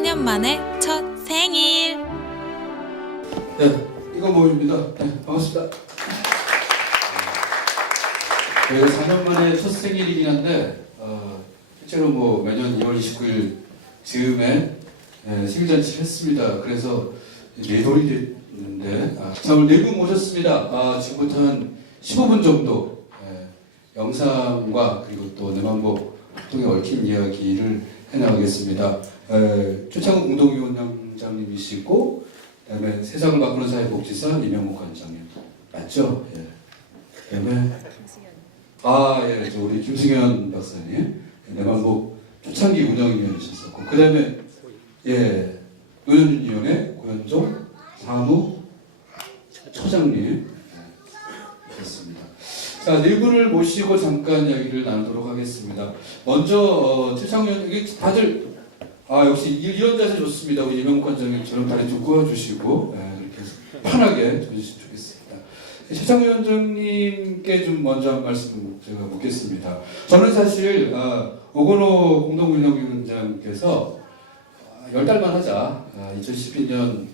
4년 만에 첫 생일. 네, 이거 모입니다. 네, 반갑습니다. 네, 4년 만에 첫 생일이긴 한데, 어, 실제로 뭐 매년 2월 29일 즈음에 네, 생일잔치를 했습니다. 그래서 네 돌이 됐는데, 아, 자, 오늘 네분 모셨습니다. 아, 지금부터 한 15분 정도 예, 영상과 그리고 또 내만복 통해 얽힌 이야기를 해나가겠습니다. 에, 최창훈 공동위원장님이시고, 그다음에 세상을 바꾸는 사회복지사 이명국 관장님 맞죠? 예. 그다음에 아 예, 저 우리 김승현 박사님 내만복 초창기 운영위원이셨었고 그다음에 예 노현준 위원회 고현종 사무 처장님 예, 그렇습니다. 자, 네 분을 모시고 잠깐 이야기를 나누도록 하겠습니다. 먼저 어, 최창현 이게 다들 아 역시 이- 이런 자세 좋습니다. 우리 이명국 관장님처럼 다리 좀 꼬아주시고 예, 이렇게 편하게 해주시면 좋겠습니다. 최창 위원장님께 좀 먼저 한 말씀 제가 묻겠습니다. 저는 사실 아, 오건호 공동운영위원장께서 아, 열 달만 하자. 아, 2012년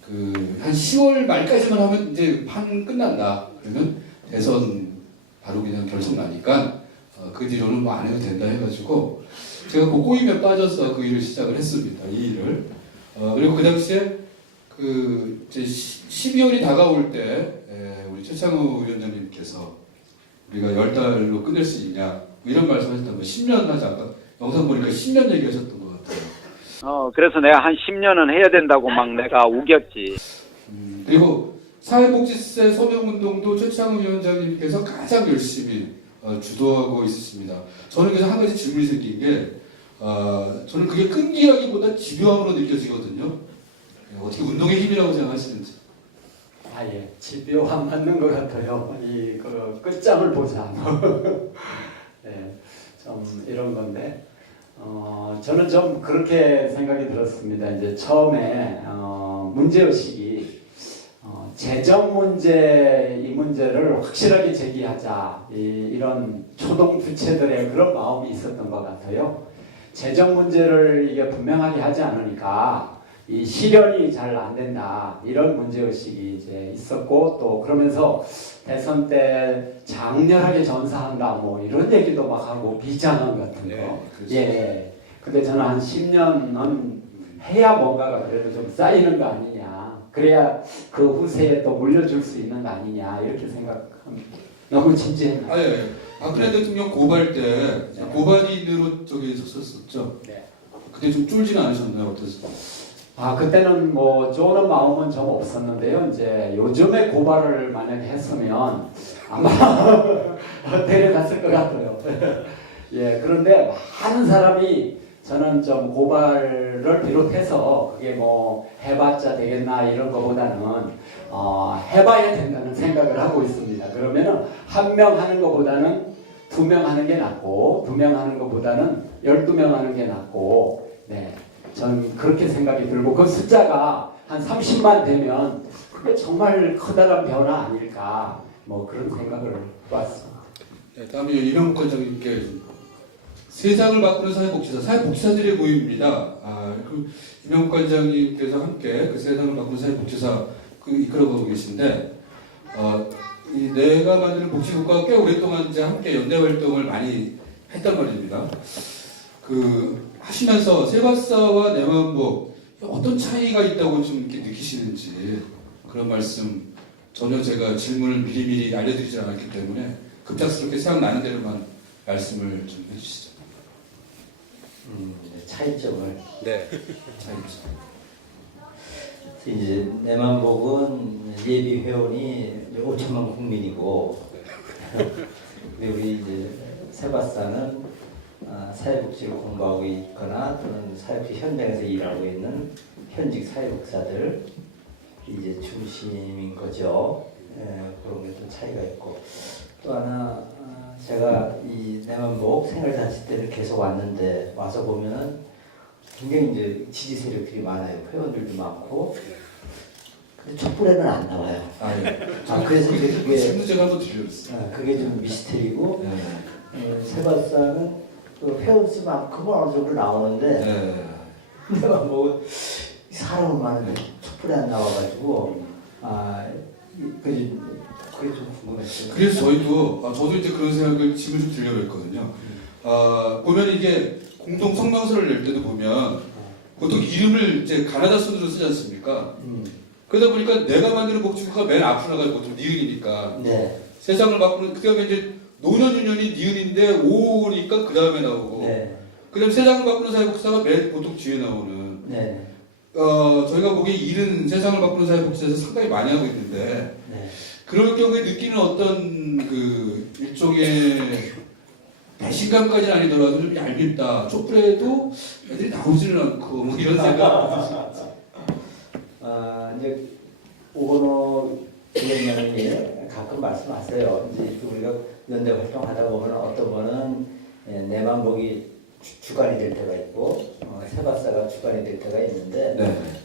그 한 10월 말까지만 하면 이제 판 끝난다. 그러면 대선 바로 그냥 결선 나니까 어, 그 뒤로는 뭐 안 해도 된다 해가지고 제가 그 꼬임에 빠져서 그 일을 시작을 했습니다. 이 일을. 어, 그리고 그 당시에 그 이제 12월이 다가올 때 에, 우리 최창호 위원장님께서 우리가 열 달로 끝낼 수 있냐 뭐 이런 말씀하셨던 거 10년 하지 아까 영상 보니까 10년 얘기하셨던 것 같아요. 어, 그래서 내가 한 10년은 해야 된다고 막 내가 우겼지. 음, 그리고 사회복지세 서명운동도 최창호 위원장님께서 가장 열심히 어, 주도하고 있으십니다. 저는 그래서 한 가지 질문이 생긴 게 어, 저는 그게 끈기라기보다 집요함으로 느껴지거든요. 예, 어떻게 운동의 힘이라고 생각하시는지. 아, 예. 집요함 맞는 것 같아요. 이, 그, 끝장을 보자. 예. 좀 이런 건데, 어, 저는 좀 그렇게 생각이 들었습니다. 이제 처음에, 어, 문제의식이, 어, 재정 문제, 이 문제를 확실하게 제기하자. 이, 이런 초동 주체들의 그런 마음이 있었던 것 같아요. 재정 문제를 이게 분명하게 하지 않으니까, 이 실현이 잘 안 된다 이런 문제 의식이 이제 있었고 또 그러면서 대선 때 장렬하게 전사한다 뭐 이런 얘기도 막 하고 비장한 같은 거. 네, 그렇죠. 예, 예. 근데 저는 한 10년은 해야 뭔가가 그래도 좀 쌓이는 거 아니냐. 그래야 그 후세에 또 물려줄 수 있는 거 아니냐 이렇게 생각합니다. 너무 진지했나? 아, 예. 박근혜 대통령 고발 때 고발인으로 저기 섰었죠. 네. 그때 좀 쫄지는 않으셨나요? 어떠세요? 아 그때는 뭐 쪼는 마음은 좀 없었는데요. 이제 요즘에 고발을 만약에 했으면 아마 데려갔을 것 같아요. 예 그런데 많은 사람이 저는 좀 고발을 비롯해서 그게 뭐 해봤자 되겠나 이런 것보다는 어, 해봐야 된다는 생각을 하고 있습니다. 그러면은 한 명 하는 것보다는 두 명 하는 게 낫고 두 명 하는 것보다는 열두 명 하는 게 낫고 네. 전 그렇게 생각이 들고 그 숫자가 한 30만 되면 그게 정말 커다란 변화 아닐까 뭐 그런 생각을 해봤습니다. 네, 다음에 이명국 관장님께 세상을 바꾸는 사회복지사, 사회복지사들의 모임입니다. 아, 그 이명국 관장님께서 함께 그 세상을 바꾸는 사회복지사 그 이끌어가고 계신데, 어, 이 내가 만드는 복지국가가 꽤 오랫동안 이제 함께 연대 활동을 많이 했단 말입니다. 그 하시면서 세바사와 내만복 어떤 차이가 있다고 좀 이렇게 느끼시는지 그런 말씀 전혀 제가 질문을 미리미리 알려드리지 않았기 때문에 급작스럽게 생각나는 대로만 말씀을 좀 해주시죠. 음, 차이점을 네. 차이죠. 이제 내만복은 예비 회원이 5천만 국민이고 그리고 우리 이제 세바사는 아, 사회복지를 공부하고 있거나 또는 사회복지 현장에서 일하고 있는 현직 사회복사들 이제 중심인 거죠. 예, 그런 게 좀 차이가 있고 또 하나 아, 제가 이 내만복 생활잔치 때를 계속 왔는데 와서 보면은 굉장히 이제 지지 세력들이 많아요. 회원들도 많고. 근데 촛불에는 안 나와요. 아 예. 아, 그래서 이제 그게, 질문 제가 한번 드렸어요. 아, 그게 좀 미스터리고, 네. 어, 세바사는 그 회원 수만큼은 어느 정도 나오는데, 네. 내가 뭐 사람을 많은데 촛불이 안 나와가지고 아 그게 그게 좀 궁금했어요. 그래서 저희도 아, 저도 이제 그런 생각을 지금 좀 들려고 했거든요. 아, 보면 이게 공동 성명서를 낼 때도 보면 보통 이름을 이제 가나다 순으로 쓰지 않습니까? 음, 그러다 보니까 내가 만드는 복지구가 맨 앞으로 나가고 보통 니은이니까 네, 세상을 바꾸는 그다음에 이제 노년유년이 니은인데 오니까 그 다음에 나오고 네, 그다음 세상을 바꾸는 사회복지사가 맨 보통 뒤에 나오는 네, 어 저희가 보기에 일은 세상을 바꾸는 사회복지사에서 상당히 많이 하고 있는데 네. 그럴 경우에 느끼는 어떤 그 일종의 배신감까지는 아니더라도 좀 얄밉다. 촛불에도 애들이 나오지는 않고 뭐 이런 생각. 아 이제 오건호 위원장님이 가끔 말씀하세요. 이제 우리가 연대 활동하다 보면 어떤 번은 예, 내만 보기 주- 주관이 될 때가 있고 어, 세바사가 주관이 될 때가 있는데 네.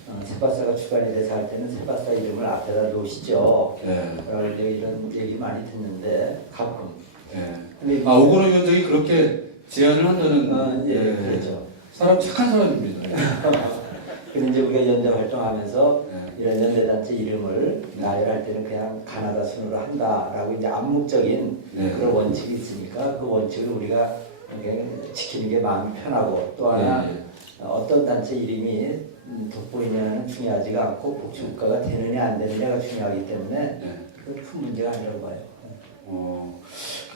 어, 세바사가 주관이 돼서 할 때는 세바사 이름을 앞에다 놓으시죠. 네. 이제 이런 얘기 많이 듣는데 가끔. 네. 근데 아 오건호 위원장이 그렇게 제안을 한다는 어, 예, 네. 그렇죠. 사람 착한 사람입니다. 근데 이제 우리가 연대 활동하면서 네. 이런 연대단체 이름을 나열할 때는 그냥 가나다 순으로 한다라고 이제 암묵적인 네. 그런 원칙이 있으니까 그 원칙을 우리가 지키는 게 마음이 편하고 또 하나 네. 어떤 단체 이름이 음, 돋보이냐는 중요하지가 않고 복지국가가 되느냐 안 되느냐가 중요하기 때문에 네. 그건 큰 문제가 아니라고 봐요. 어,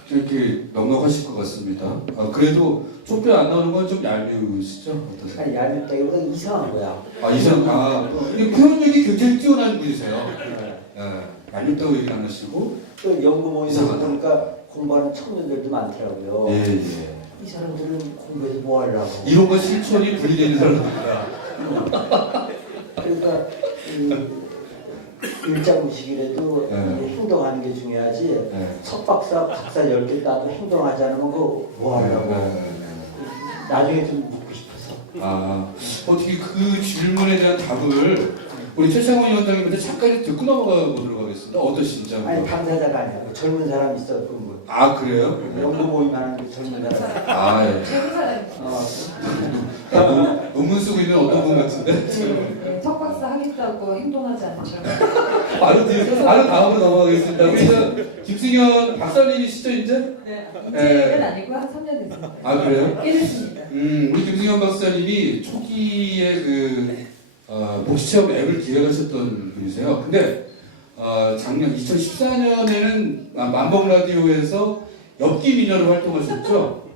이렇게 넉넉하실 것 같습니다. 아, 그래도 촛불 안 나오는 건 좀 얄미우시죠? 어떠세요? 아니 얄밉다기보다 이상한 거야. 아, 이상, 아, 이 표현력이 굉장히 뛰어난 분이세요. 네. 예, 얄밉다고 얘기 안 하시고. 또 연구 모임에서. 보니까 공부하는 청년들도 많더라고요. 예, 예. 이 사람 들은 공부해서 뭐 하려고. 이런 거 실천이 분리되는 사람입니다. 그러니까 이 일자 무식이라도 네. 이 행동하는 게 중요하지. 네. 석박사 박사 열개 따도 행동하지 않으면 그거 뭐 하려고. 네, 네, 네. 나중에 좀 묻고 싶어서. 아, 어떻게 그 질문에 대한 답을 우리 최창원 위원장님한테 잠깐 듣고 넘어가 보도록 하겠습니다. 어떠신지 아니. 당사자가 아니야. 그 젊은 사람 있어. 그 뭐. 아, 그래요? 연구 모임 하는 그 젊은 사람. 아, 예. 어, 아, 논- 논문 쓰고 있는 어떤 분 같은데? 네, 석박사 하겠다고 행동하지 않죠. 바로, 뒤- 바로 다음으로 넘어가겠습니다. 우리 저 김승현 박사님이시죠, 이제? 네, 네. 이제는 아니고 한 3년 됐습니다. 아, 그래요? 꽤 됐습니다. 음, 우리 김승현 박사님이 초기에 그 어, 복지체험 앱을 기획하셨던 분이세요. 근데 어, 작년 2014년에는 만봉 라디오에서 엽기 미녀로 활동하셨죠?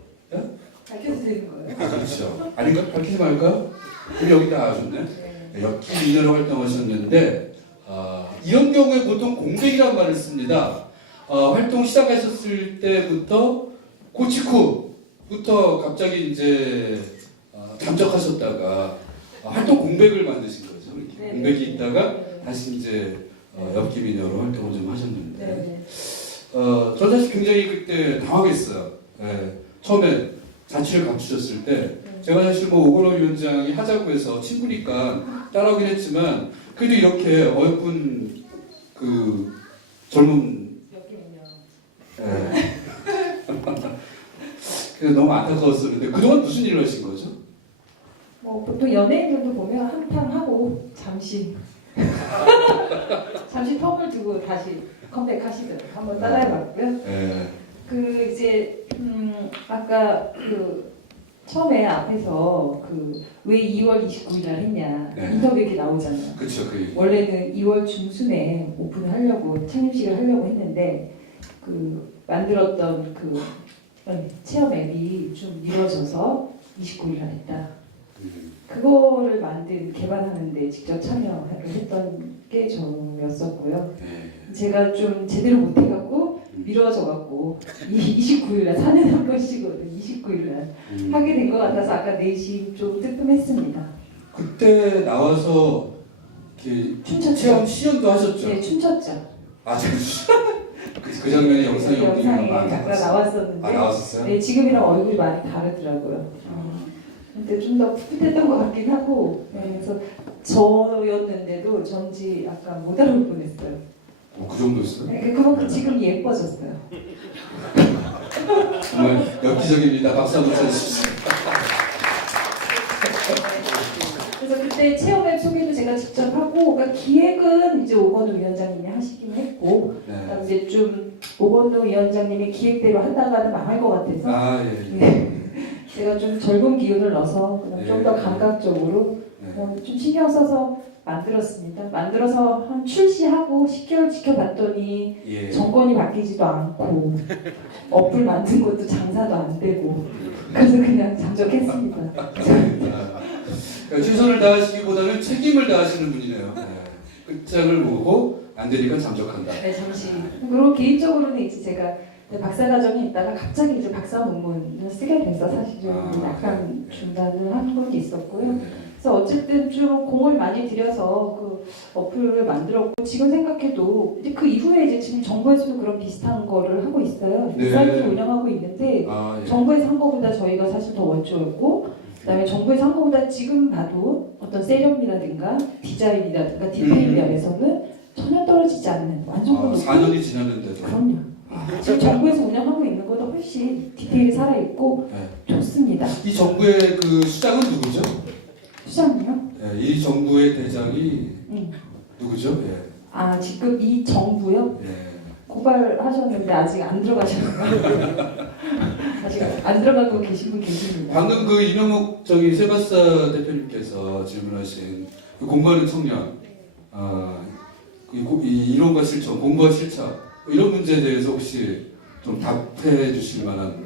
밝혀도 되는 거예요? 아, 그렇죠. 아닌가? 밝히지 말까? 우리 여기 다 아셨네. 네. 엽기 미녀로 활동하셨는데 어, 이런 경우에 보통 공백이라는 말을 씁니다. 어, 활동 시작하셨을 때부터 코치쿠부터 갑자기 이제 어, 잠적하셨다가 어, 활동 공백을 만드신 거죠. 네, 공백이 네. 있다가 네. 다시 이제 어, 엽기 미녀로 활동을 좀 하셨는데 네, 네. 어, 저 사실 굉장히 그때 당황했어요. 예, 처음에 자취를 갖추셨을 때 제가 사실 뭐 오건호 위원장이 하자고 해서 친구니까 따라오긴 했지만 그래도 이렇게 어여쁜 그 젊은. 예. 그래서 너무 안타까웠었는데 그동안 무슨 일을 하신 거죠? 뭐 보통 연예인들도 보면 한탕 하고 잠시 잠시 텀을 두고 다시 컴백하시더라고요. 한번 따라해봤고요. 예. 그 이제 음 아까 그 처음에 앞에서 그 왜 2월 29일 날 했냐 네. 인터뷰 이렇게 나오잖아요. 그쵸 그. 원래는 2월 중순에 오픈을 하려고 창립식을 하려고 했는데 그 만들었던 그 체험 앱이 좀 미뤄져서 29일 날 했다. 음, 그거를 만든 개발하는데 직접 참여를 했던 게 저였었고요. 예. 제가 좀 제대로 못해갖고 미뤄져갖고 29일 날 4년에 한 번씩거든 29일 날 음. 하게 된 것 같아서 아까 4시 좀 뜨끔했습니다. 그때 나와서 이렇게 춤췄죠. 체험 시연도 하셨죠? 네, 춤췄죠. 아, 저, 그, 그 장면이 영상이 그 어디 영상에 나왔어요. 나왔었는데 아, 나왔었어요? 네, 지금이랑 얼굴이 많이 다르더라고요. 어, 근데 좀 더 풋풋했던 것 같긴 하고 네, 그래서 저였는데도 전지 약간 못 알아볼 뻔했어요. 뭐, 그 정도였어요? 네, 그만큼 지금 예뻐졌어요. 정말 엽기적입니다. 박수 한번 쳐주십시오. 그때 체험앱 소개도 제가 직접 하고 그러니까 기획은 이제 오건우 위원장님이 하시긴 했고 네. 그다음에 이제 좀 오건우 위원장님이 기획대로 한다가는 망할 것 같아서 아, 예. 예. 네. 제가 좀 젊은 기운을 넣어서 네. 좀더 감각적으로 네. 어, 좀 신경 써서 만들었습니다. 만들어서 한 출시하고 10개월 지켜봤더니 예. 정권이 바뀌지도 않고 어플 만든 것도 장사도 안 되고 그래서 그냥 잠적했습니다. 아, 그러니까 최선을 다하시기보다는 책임을 다하시는 분이네요. 네. 끝장을 보고 안 되니까 잠적한다. 네, 잠시. 그리고 개인적으로는 이제 제가 박사과정에 있다가 갑자기 이제 박사 논문을 쓰게 돼서 사실 좀 아, 약간 네. 중단을 한건 있었고요. 네. 그래서 어쨌든 좀 공을 많이 들여서 그 어플을 만들었고 지금 생각해도 이제 그 이후에 이제 지금 정부에서도 그런 비슷한 거를 하고 있어요. 네. 사이트 운영하고 있는데 아, 예. 정부에서 한 거보다 저희가 사실 더 원조였고 그다음에 정부에서 한 거보다 지금 봐도 어떤 세련이라든가 디자인이라든가 디테일 음. 전혀 떨어지지 않는 완전 아, 높은 4년이 지났는데도. 그럼요. 지금 정부에서 운영하고 있는 것보다 훨씬 디테일이 살아있고 네. 좋습니다. 이 정부의 그 수장은 누구죠? 수장님요? 예, 이 정부의 대장이 음. 누구죠? 예. 아 지금 이 정부요? 예. 고발하셨는데 아직 안 들어가셨나요? 아직 안 들어가고 계신 분 계십니다. 방금 그 이명욱 저기 세바사 대표님께서 질문하신 그 공부하는 청년, 아, 이, 고- 이 이론과 실천, 공부와 실천 이런 문제에 대해서 혹시 좀 답해 주실 만한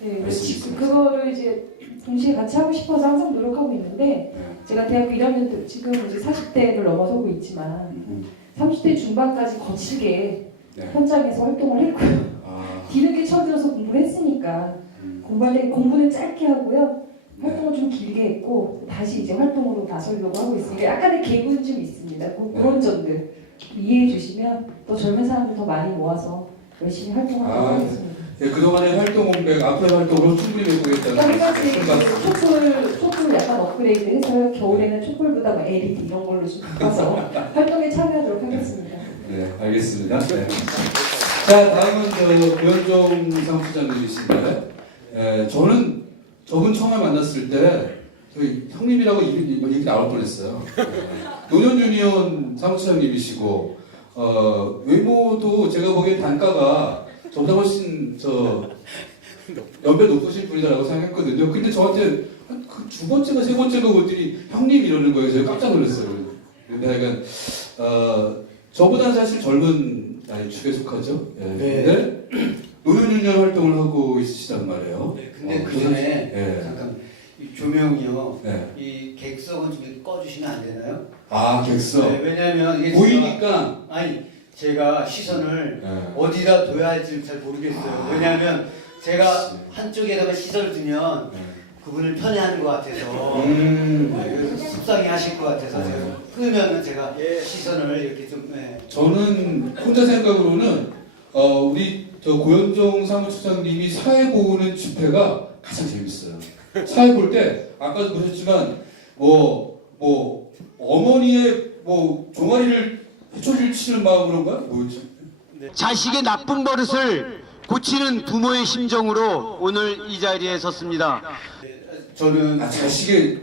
네, 말씀이 지금 있어요. 그거를 이제 동시에 같이 하고 싶어서 항상 노력하고 있는데 예. 제가 대학교 1학년 때 지금 이제 40대를 넘어서고 있지만 30대 중반까지 거칠게 네. 현장에서 활동을 했고요. 아, 뒤늦게 쳐들어서 공부를 했으니까 음, 공부할 때 공부는 짧게 하고요. 네. 활동을 좀 길게 했고 다시 이제 활동으로 나서려고 하고 있으니까 약간의 계급은 좀 있습니다. 그- 네. 그런 점들 이해해 주시면 또 젊은 사람들 더 많이 모아서 열심히 활동하도록 아, 하겠습니다. 예, 그동안의 활동 공백, 앞으로의 활동으로 충분히 메꾸겠다는 박수. 그 촛불 촛불 약간 업그레이드 해서 겨울에는 촛불보다 뭐 LED 이런 걸로 좀 바꿔서 활동에 참여하도록 하겠습니다. 네, 알겠습니다. 네. 자, 다음은 저 고현종 사무처장님이신데, 예, 저는 저분 처음에 만났을 때 형님이라고 이름이 얘기 나올 뻔했어요. 예, 노년 유니온 사무처장님이시고 어, 외모도 제가 보기엔 단가가 저보다 훨씬 저 연배 높으신 분이다라고 생각했거든요. 근데 저한테 그 두 번째가 세 번째가 보더니 형님 이러는 거예요. 제가 깜짝 놀랐어요. 근데 하여간 어, 저보다는 사실 젊은 나이 축에 속하죠. 예. 네. 근데 노년유년 활동을 하고 있으시단 말이에요. 네, 근데 어, 그 전에 예. 잠깐 이 조명이요. 네. 이 객석은 좀 꺼주시면 안 되나요? 아 객석 네, 왜냐하면 이게 제가, 보이니까. 아니 제가 시선을 예. 어디다 둬야 할지 잘 모르겠어요. 아. 왜냐하면 제가 그치. 한쪽에다가 시선을 두면 네. 그분을 편애하는 것 같아서 음. 네, 속상해 하실 것 같아서 네. 제가 끄면은 제가 시선을 이렇게 좀 네. 저는 혼자 생각으로는 어, 우리 저 고현종 사무처장님이 사회 보는 집회가 가장 재밌어요. 사회 볼 때 아까도 보셨지만 뭐뭐 어머니의 뭐 종아리를 해초리를 치는 마음으로인가 뭐였지? 자식의 나쁜 버릇을 고치는 부모의 심정으로 오늘 이 자리에 섰습니다. 저는 아 자식의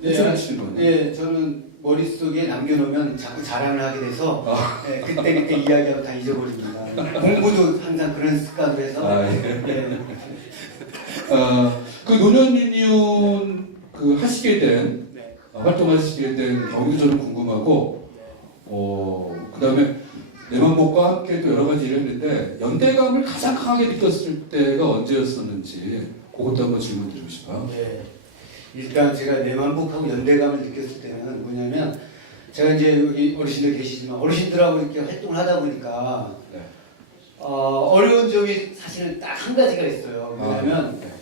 네, 해초리를 치는 거네. 예, 저는 머릿속에 남겨놓으면 자꾸 자랑을 하게 돼서 아. 예, 그때 그때 이야기하고 다 잊어버립니다. 공부도 항상 그런 습관으로 해서 아, 예. 예. 어, 그 노년 유니온 그 하시게 된 네. 어, 활동하시게 된 경우도 저는 궁금하고 어 그 다음에 내맘먹과 함께 또 여러 가지 일을 했는데 연대감을 가장 강하게 느꼈을 때가 언제였었는지 그것도 한번 질문 드리고 싶어요. 예. 일단 제가 내만복하고 연대감을 느꼈을 때는 뭐냐면 제가 이제 여기 어르신들 계시지만 어르신들하고 이렇게 활동을 하다 보니까 네. 어, 어려운 점이 사실은 딱 한 가지가 있어요. 뭐냐면 아, 네.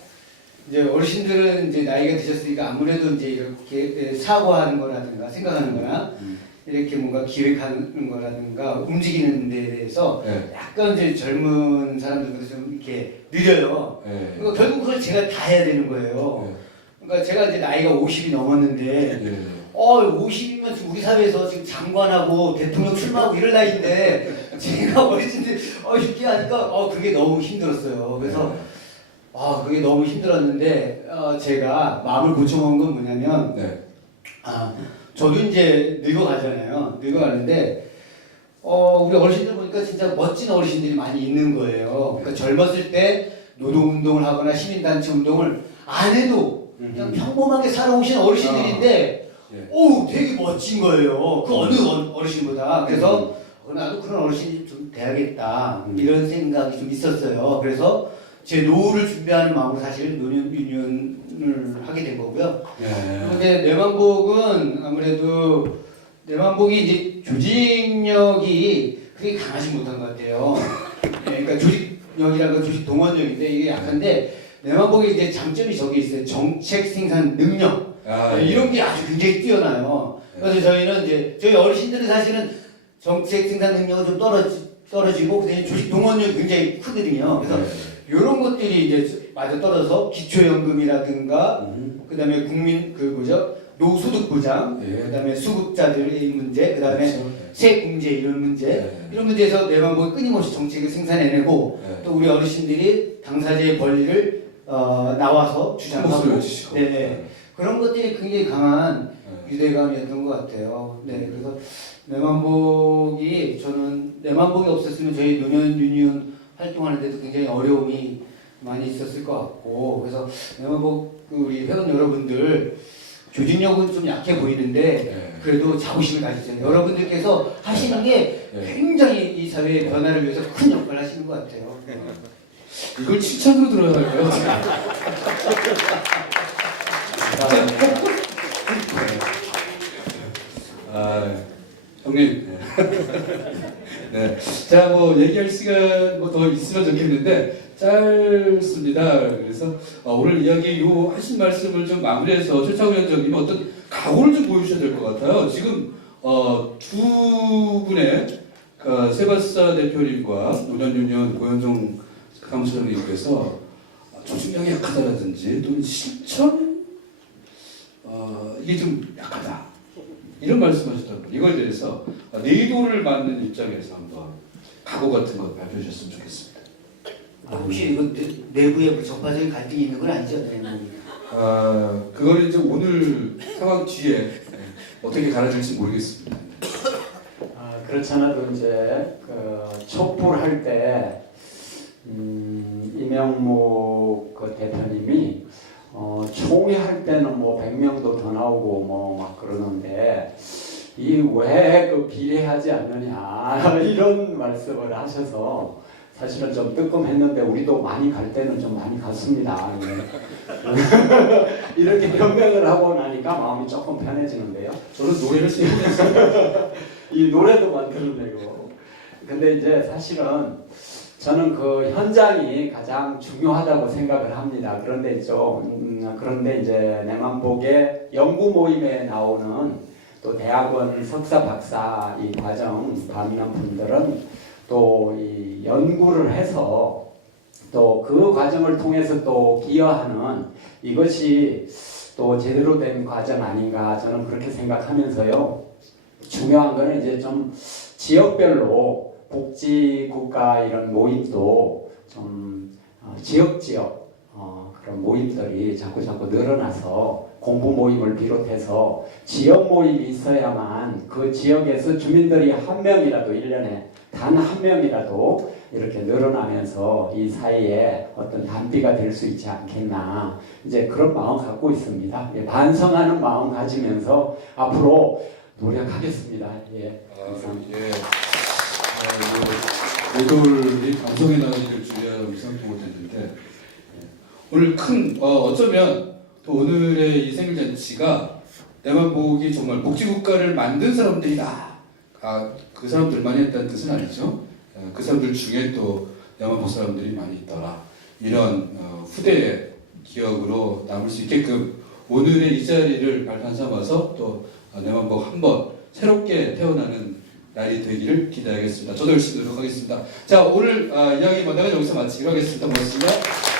이제 어르신들은 이제 나이가 드셨으니까 아무래도 이제 이렇게 사고하는 거라든가 생각하는 거나 음, 이렇게 뭔가 기획하는 거라든가 움직이는 데에 대해서 네. 약간 이제 젊은 사람들보다 좀 이렇게 느려요. 네. 그러니까 결국 그걸 제가 다 해야 되는 거예요. 그러니까 제가 이제 나이가 50이 넘었는데 네. 네. 어 50이면 지금 우리 사회에서 지금 장관하고 대통령 출마하고 이럴 나이인데 제가 어르신들 어 이렇게 하니까 어 그게 너무 힘들었어요. 그래서 아 그게 너무 힘들었는데 어 제가 마음을 고쳐먹은 건 뭐냐면 네. 아, 저도 이제 늙어가잖아요. 늙어가는데, 어, 우리 어르신들 보니까 진짜 멋진 어르신들이 많이 있는 거예요. 그러니까 젊었을 때 노동운동을 하거나 시민단체 운동을 안 해도 그냥 평범하게 살아오신 어르신들인데, 예. 오, 되게 멋진 거예요. 그 어느 어- 어르신보다. 그래서 어, 나도 그런 어르신이 좀 돼야겠다. 음. 이런 생각이 좀 있었어요. 그래서 제 노후를 준비하는 마음으로 사실 노년 유년을 하게 된 거고요. 예. 근데 내만복은 아무래도 내만복이 이제 조직력이 그렇게 강하지 못한 것 같아요. 예, 그러니까 조직력이라는 건 조직 동원력인데 이게 약한데 내만복의 이제 장점이 저기 있어요. 정책 생산 능력 아, 네, 이런 게 아주 굉장히 뛰어나요. 그래서 저희는 이제 저희 어르신들은 사실은 정책 생산 능력은 좀 떨어지, 떨어지고 그다음에 조직 동원력이 굉장히 크거든요. 그래서 네. 이런 것들이 이제 맞아 떨어져서 기초연금이라든가 그다음에 국민 그 뭐죠 노소득 보장 예. 그다음에 수급자들의 문제 그다음에 그렇죠. 세공제 이런 문제 네. 이런 문제에서 내방법이 끊임없이 정책을 생산해내고 네. 또 우리 어르신들이 당사자의 권리를 어, 나와서 주장하고 목소리를 주시고. 네 네 그런 것들이 굉장히 강한 네. 유대감이었던 것 같아요. 네, 그래서 내만복이 저는 내만복이 없었으면 저희 노년 유니온 활동하는데도 굉장히 어려움이 많이 있었을 것 같고 그래서 내만복 그 우리 회원 여러분들 조직력은 좀 약해 보이는데 네. 그래도 자부심을 가지세요. 여러분들께서 하시는 게 네. 굉장히 이 사회의 변화를 위해서 큰 역할을 하시는 것 같아요. 이걸 칭찬으로 들어야 할까요? 아, 형님. 네. 자, 뭐, 얘기할 시간 뭐 더 있으면 좋겠는데, 짧습니다. 그래서, 어, 오늘 이야기 요 하신 말씀을 좀 마무리해서 최창우 위원장님 어떤 각오를 좀 보여주셔야 될 것 같아요. 지금, 어, 두 분의, 그, 세바사 대표님과 노년유년 고현종 사무처장님께서 조직력이 약하다라든지 또는 실천, 어, 이게 좀 약하다. 이런 말씀하셨던 분 이거에 대해서 내도를 맞는 입장에서 한번 각오 같은 거 발표해 주셨으면 좋겠습니다. 아, 혹시 이거 내- 내부에 뭐 정파적인 갈등이 있는 건 아니죠? 네. 아 그거는 이제 오늘 상황 뒤에 어떻게 가라질지 모르겠습니다. 아, 그렇잖아도 이제 그 촛불 할 때 음, 이명목 그 대표님이 어, 총회 할 때는 뭐 100명도 더 나오고 뭐 막 그러는데 이 왜 그 비례하지 않느냐 이런 말씀을 하셔서 사실은 좀 뜨끔했는데 우리도 많이 갈 때는 좀 많이 갔습니다. 예. 이렇게 변명을 하고 나니까 마음이 조금 편해지는데요. 저는 노래를 쓰겠습니다. 이 노래도 만들어내고. 근데 이제 사실은 저는 그 현장이 가장 중요하다고 생각을 합니다. 그런데 좀 음, 그런데 이제 내만복의 연구 모임에 나오는 또 대학원 석사 박사 이 과정 받는 분들은 또 이 연구를 해서 또 그 과정을 통해서 또 기여하는 이것이 또 제대로 된 과정 아닌가 저는 그렇게 생각하면서요. 중요한 거는 이제 좀 지역별로 복지 국가 이런 모임도 좀 어, 지역 지역 어, 그런 모임들이 자꾸 자꾸 늘어나서 공부 모임을 비롯해서 지역 모임이 있어야만 그 지역에서 주민들이 한 명이라도 1년에 단 한 명이라도 이렇게 늘어나면서 이 사이에 어떤 단비가 될 수 있지 않겠나 이제 그런 마음 갖고 있습니다. 예, 반성하는 마음 가지면서 앞으로 노력하겠습니다. 예, 아, 감사합니다. 예. 아, 이거 내돌이 방송에 나가기를 주의하라고 생각도 못했는데 예. 오늘 큰 어, 어쩌면 또 오늘의 이 생일잔치가 내만 보기 정말 복지국가를 만든 사람들이다. 아, 그 사람들만이 했다는 뜻은 아니죠. 어, 그 사람들 중에 또 내만 보 사람들이 많이 있더라. 이런 어, 후대의 기억으로 남을 수 있게끔 오늘의 이 자리를 발판 삼아서 또 어, 내만복 한번 새롭게 태어나는 날이 되기를 기대하겠습니다. 저도 열심히 노력하겠습니다. 자, 오늘 아, 이야기 만나가 여기서 마치기로 하겠습니다. 고맙습니다.